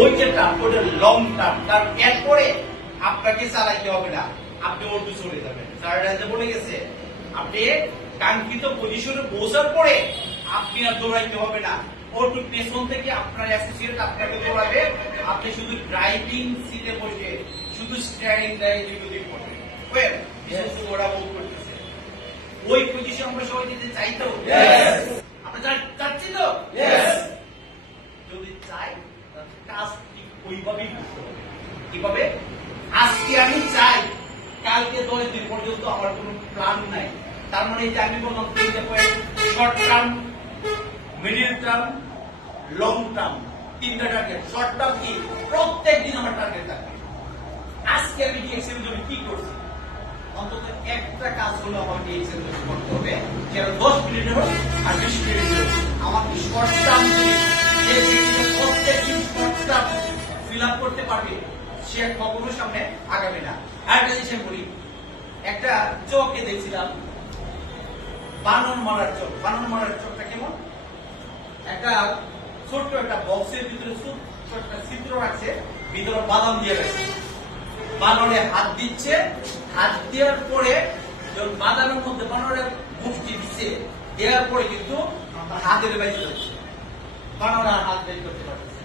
ওই যে টার্ম ওইটা লং টার্ম, তার এরপরে আপনাকে চালাইতে হবে না, আপনি ওটু চলে যাবেন। স্যার বলে গেছে আপনি কাঙ্ক্ষিত পজিশনে পৌঁছার পরে আপনি আর দৌড়াইতে হবে না, ওটু পেছন থেকে আপনার অ্যাসোসিয়েট আপনাকে দৌড়াবে, আপনি শুধু ড্রাইভিং সিটে বসে শুধু স্টিয়ারিং দিক করবেন। ওরা মুভ করতেছে ওই পজিশন আমরা সবাই দিতে চাই তো, আমরা চাচ্ছি তো। যদি চাই কাজ ঠিক ওইভাবেই করতে হবে। কিভাবে? আজকে আমি চাই কালকে 10 দিন পর্যন্ত আমার কোনো প্ল্যান নাই, তার মানে যে আমি বললাম short term, middle term, long term, তিনটা টার্গেট। শর্ট টার্ম কি? প্রত্যেক দিন আমার টার্গেট থাকবে। আজকে আমি ডিএক্সএল জন্য কি করছি, অন্তত একটা কাজ হলো আমার ডিএক্সএল করতে হবে, যেটা 10 মিনিটের হোক আর 20 মিনিটের হোক। আমাকে শর্ট টার্ম যে প্রত্যেক দিন শর্ট টার্ম ফিল আপ করতে পারবে সে কখনো সামনে আগাবে না। আরেকটা জিনিস আমি বলি, একটা চোখে দেখছিলাম বানর মারার চোখ। বানর মারার চোখটা কেমন? একটা ছোট্ট একটা বক্সের ভিতরে ছোট্ট একটা ছিদ্র আছে, ভিতরে বাদাম দিয়ে গেছে, বানরে হাত দিচ্ছে, হাত দেওয়ার পরে বাদামের মধ্যে বানরের মুষ্টি দিচ্ছে, দেওয়ার পরে কিন্তু হাতের বাইরে যাচ্ছে, বানর আর হাত বের করতে পারতেছে।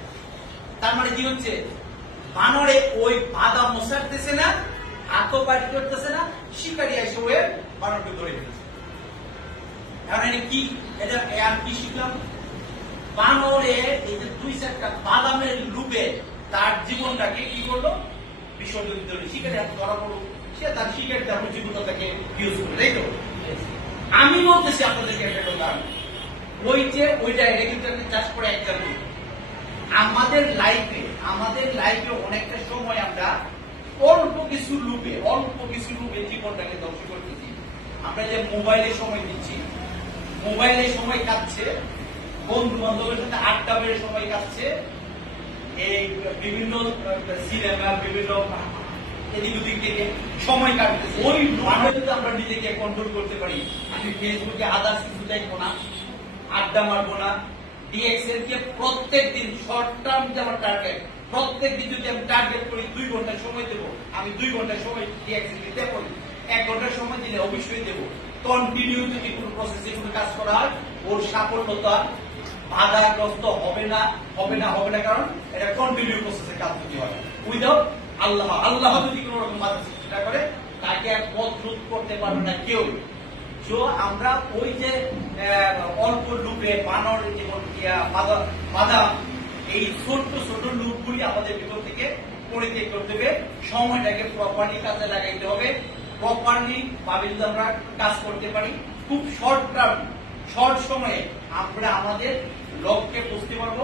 তার মানে কি হচ্ছে, বানরে ওই বাদাম মশারতেছে না, হাতও বাইর করতেছে না, শিকারি এসে ওই বানরকে ধরে ফেলছে। এখন এটা কি, এটা আর কি শিখলাম? বানরে এই যে 2-4টা বাদামের লুপে তার জীবনটাকে কি করলো, বিসর্জন দিল। শিকারি হাত ধরা পড়লো, সে তার শিকারি তার জীবনটাকে ইউজ করলো, তাই তো? আমি বলতেছি আপনাদেরকে একটা উদাহরণ, ওই যে ওইটা এটা কিন্তু চাষ করে একটা আমাদের লাইফে অনেকটা সময় আমরা অল্প কিছু লুপে জীবনটাকে ধ্বংস করতেছি। আমরা যে মোবাইলে সময় দিচ্ছি, মোবাইলে সময় কাটছে, বন্ধু বান্ধবের সাথে আড্ডা বেড়ে সময় কাটছে, এই বিভিন্ন সিনেমা, বিভিন্ন এদিক ওদিক থেকে সময় কাটতেছে। ওই মানুষ যদি আমরা নিজেকে কন্ট্রোল করতে পারি, আমি ফেসবুকে আদার্স কিছু দেখবো না, আড্ডা মারবো না, ডিএক্সএল কে প্রত্যেক দিন শর্ট টার্ম যে আমার টার্গেট, প্রত্যেক দিন যদি আমি টার্গেট করি 2 ঘন্টা সময় দেবো, আমি 2 ঘন্টা সময় ডিএক্সএল কে দেবো, 1 ঘন্টা সময় দিলে অবশ্যই দেবো। কন্টিনিউ যদি কোনো প্রসেসে কোনো কাজ করা হয়, ওর সাফল্যতা বাধাগ্রস্ত হবে না, কারণ এটা কন্টিনিউ প্রসেসে কাজ করতে হয়। উইদাউট আল্লাহ যদি কোনো রকম বাধা সৃষ্টি করে, তাকে এক পথ রোধ করতে পারবে না কেউ। আমরা ওই যে অল্প লুপে বানর যেমন বাধা, এই ছোট্ট ছোট লুপগুলি আমাদের ভিতর থেকে পরিত্যাগ করতে হবে, সময়টাকে প্রপারলি কাজে লাগাইতে হবে, প্রপারলি ভাবে যদি আমরা কাজ করতে পারি, খুব শর্ট সময়ে আমরা আমাদের লক্ষ্যে পৌঁছতে পারবো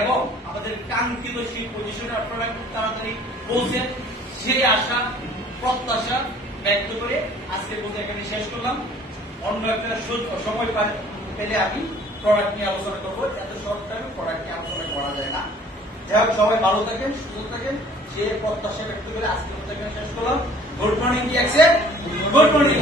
এবং আমাদের কাঙ্ক্ষিত সেই পজিশনে আপনারা খুব তাড়াতাড়ি পৌঁছে, সেই আশা প্রত্যাশা ব্যক্ত করে আজকে বোঝা এখানে শেষ করলাম। অন্য একটা সময় পেলে আমি প্রোডাক্ট নিয়ে আলোচনা করবো, এত শর্ট টাইমে প্রোডাক্ট নিয়ে আলোচনা করা যায় না। যাই হোক, সবাই ভালো থাকেন, সুস্থ থাকেন, সে প্রত্যাশা ব্যক্ত করে আজকে শেষ করলাম। Good morning DXL, good morning.